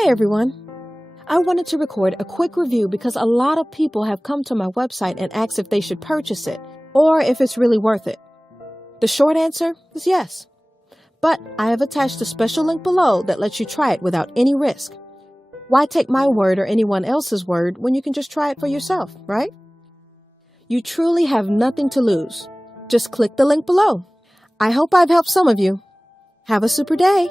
Hey everyone! I wanted to record a quick review because a lot of people have come to my website and asked if they should purchase it or if it's really worth it. The short answer is yes. But I have attached a special link below that lets you try it without any risk. Why take my word or anyone else's word when you can just try it for yourself, right? You truly have nothing to lose. Just click the link below. I hope I've helped some of you. Have a super day!